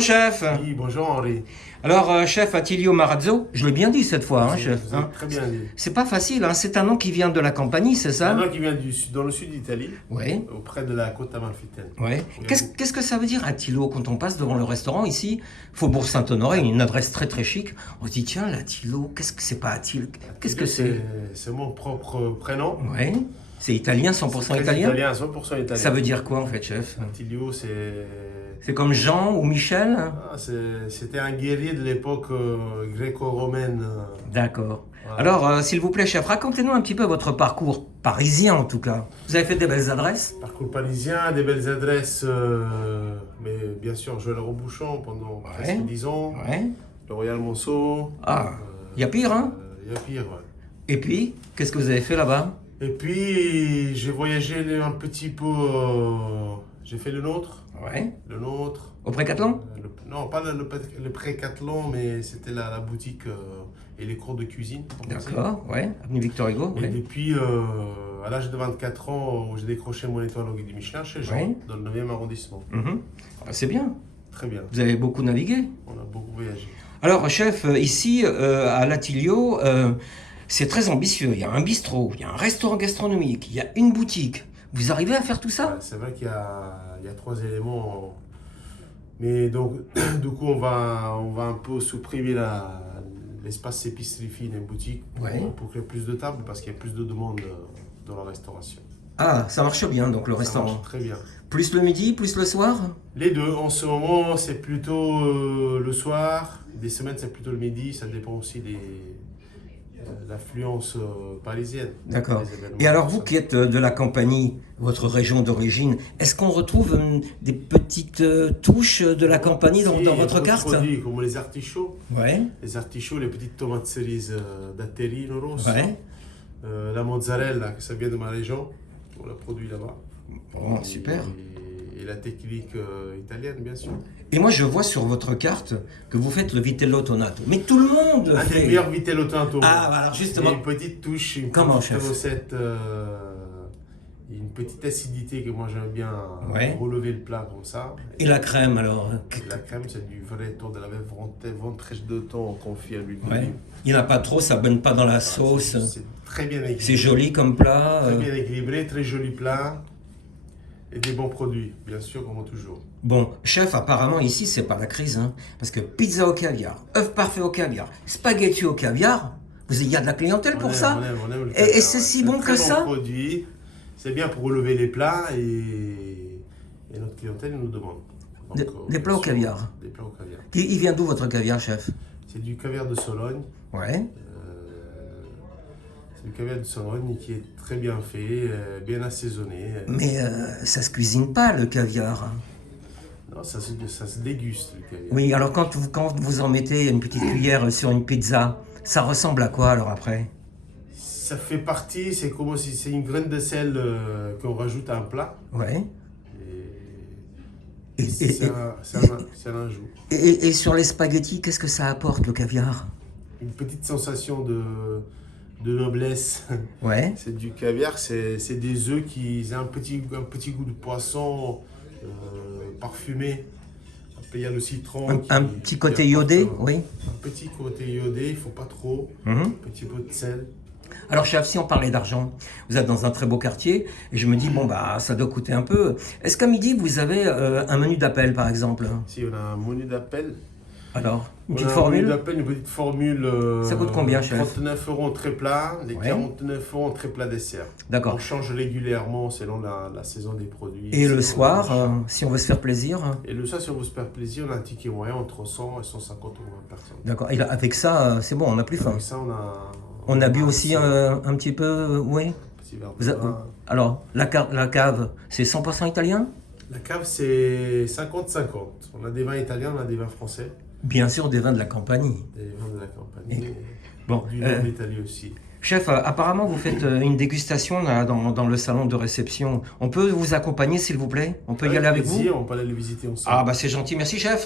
Chef. Oui, bonjour Henri. Alors, chef Attilio Marazzo, je l'ai bien dit cette fois, hein, chef. Vous avez très bien dit. C'est pas facile, hein, c'est un nom qui vient de la Campanie, c'est C'est un ça? nom qui vient dans le sud d'Italie, Oui, auprès de la côte Amalfitaine. oui. Oui, Qu'est-ce que ça veut dire Attilo quand on passe devant le restaurant ici, Faubourg Saint-Honoré, une adresse très très chic, on se dit tiens, l'Attilo, qu'est-ce que c'est pas Attilo? Qu'est-ce que c'est? C'est mon propre prénom. Oui, c'est italien, 100% C'est très italien? italien, 100% italien. Ça veut dire quoi en fait, chef? Attilio, C'est comme Jean ou Michel? c'était un guerrier de l'époque gréco-romaine. D'accord. Voilà. Alors, s'il vous plaît, chef, racontez-nous un petit peu votre parcours parisien en tout cas. Vous avez fait des belles adresses? Parcours parisien, des belles adresses, mais bien sûr, Joël Robuchon pendant presque 10 ans, Ouais. le Royal Monceau. Ah, il y a pire, hein? Il y a pire, ouais. Et puis, qu'est-ce que vous avez fait là-bas? Et puis, j'ai voyagé un petit peu. J'ai fait le nôtre. Ouais. Le nôtre. Au Précathlon? Non, pas le Précathlon, mais c'était la boutique et les cours de cuisine. D'accord, ouais. Avenue Victor Hugo, Et ouais. depuis, à l'âge de 24 ans, j'ai décroché mon étoile au guide du Michelin chez Jean, Ouais. dans le 9e arrondissement. Mhm. Ah, c'est bien. Très bien. Vous avez beaucoup navigué. On a beaucoup voyagé. Alors, chef, ici, à l'Attilio, c'est très ambitieux. Il y a un bistrot, il y a un restaurant gastronomique, il y a une boutique. Vous arrivez à faire tout ça? Ouais, c'est vrai qu'il y a 3 éléments. Mais donc, du coup, on va un peu supprimer l'espace épicerie fine et boutique pour créer plus de tables parce qu'il y a plus de demandes dans la restauration. Ah, ça marche bien, donc le Ça restaurant. marche très bien. Plus le midi, plus le soir? Les deux, en ce moment, c'est plutôt le soir. Des semaines, c'est plutôt le midi. Ça dépend aussi de l'affluence parisienne. D'accord. Des événements, Et alors tout vous ça. qui êtes de la Campanie, votre région d'origine, est-ce qu'on retrouve des petites touches de la Campanie dans, Si, dans il y a votre d'autres carte? produits, comme les artichauts. Ouais, Les artichauts, les petites tomates cerises d'Atterino Rosso. ouais. La mozzarella, que ça vient de ma région. On la produit là-bas. Bon, super. Et la technique italienne, bien sûr. Et moi je vois sur votre carte que vous faites le vitello tonato. Mais tout le monde Un des fait. meilleurs vitello tinto. Ah, alors justement. Et une petite touche, une Comment, petite chef? recette, une petite acidité que moi j'aime bien Ouais. relever le plat comme ça. Et la crème alors? Et la crème, c'est du vrai tour de la ventrèche de thon confit à l'huile Ouais. d'olive. Il n'y en a pas trop, ça bonne pas dans la sauce. C'est très bien équilibré. C'est joli comme plat. Très bien équilibré, très joli plat. Et des bons produits, bien sûr, comme toujours. Bon, chef, apparemment ici c'est pas la crise, hein, parce que pizza au caviar, œuf parfait au caviar, spaghetti au caviar, il y a de la clientèle pour ça? On aime le Et caviar, c'est si un bon très que ça? produit. C'est bien pour relever les plats et notre clientèle nous demande. Donc, Des plats bien au sûr, caviar. Des plats au caviar. Il vient d'où votre caviar, chef? C'est du caviar de Sologne. Ouais. C'est du caviar de Sologne qui est très bien fait, bien assaisonné. Mais ça se cuisine pas le caviar. Non, ça se déguste le caviar. Oui, alors quand vous en mettez une petite cuillère sur une pizza, ça ressemble à quoi alors après? Ça fait partie, c'est comme si c'est une graine de sel qu'on rajoute à un plat. Ouais. Et c'est un ajout. Et sur les spaghettis, qu'est-ce que ça apporte le caviar? Une petite sensation de noblesse. Ouais. C'est du caviar, c'est des œufs qui ont un petit goût de poisson parfumé. Après, il y a le citron. Un petit côté iodé, oui. Un petit côté iodé, il ne faut pas trop. Mhm. Un petit peu de sel. Alors, chef, si on parlait d'argent, vous êtes dans un très beau quartier, et je me dis, bon, bah, ça doit coûter un peu. Est-ce qu'à midi, vous avez un menu d'appel, par exemple? Si on a un menu d'appel. Alors, une On petite a un formule? menu d'appel, une petite formule. Ça coûte combien, chef? 39 € très plat, les Ouais. 49 € très plat dessert. D'accord. On change régulièrement selon la saison des produits. Et le selon soir, l'âge. si on veut se faire plaisir? Et le soir, si on veut se faire plaisir, on a un ticket moyen entre 100 et 150 € par personne. D'accord. Et là, avec ça, c'est bon, on n'a plus faim. Avec ça, On a bu aussi un un petit peu, oui. petit verre de Vous a- vin. Alors, la cave, c'est 100% italien? La cave, c'est 50-50. On a des vins italiens, on a des vins français, Bien sûr, des vins de la Campanie. des vins de la campagne. Bon, Du nord d'Italie aussi. chef, apparemment, vous faites une dégustation là, dans le salon de réception. On peut vous accompagner, s'il vous plaît? On peut y aller avec vous? plaisir, on peut aller le visiter ensemble. Ah, bah c'est gentil. Merci, chef.